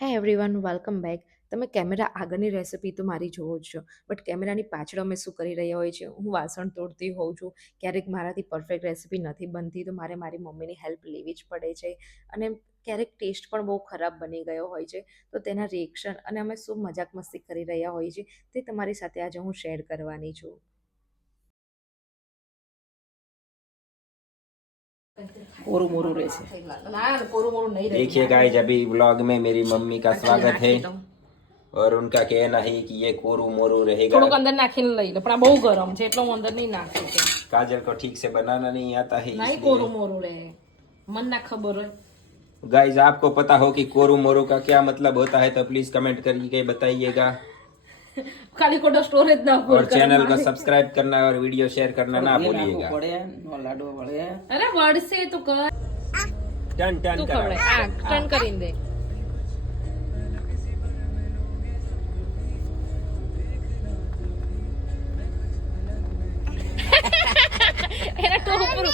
હે everyone welcome back. તમે camera આગળની રેસિપી તો મારી જોવો જ છો, બટ કેમેરાની પાછળ અમે શું કરી રહ્યા હોય છે. હું વાસણ તોડતી હોઉં છું, ક્યારેક મારાથી પરફેક્ટ રેસિપી નથી બનતી તો મારે મારી મમ્મીની હેલ્પ લેવી જ પડે છે. અને ક્યારેક ટેસ્ટ પણ બહુ ખરાબ બની ગયો હોય છે, તો તેના રિએક્શન અને અમે શું મજાક મસ્તી કરી રહ્યા હોઈએ છીએ તે તમારી સાથે આજે હું શેર કરવાની છું. कोरू मोरू रहશે। देखिए गाइस, अभी व्लॉग में मेरी मम्मी का स्वागत है और उनका कहना है कि ये कोरू मोरू रहेगा। થોડુંક અંદર નાખીને લઈ લો, પણ આ બહુ ગરમ છે એટલે હું અંદર નહીં નાખું છું. काजल को ठीक से बनाना नहीं आता है નહીં કોરું મોરું રહે, મને ના ખબર હોય. गाइस, आपको पता हो कि कोरू मोरू का क्या मतलब होता है तो प्लीज कमेंट करके बताइएगा ખાલી ખોટો સ્ટોરેજ ના और चैनल को सब्सक्राइब करना और वीडियो शेयर करना ना भूलिएगा। અરે વળશે તું કર, टन टन તું कराओ। ખવડાય. આ ટર્ન કરીને દે. એના ટોપરું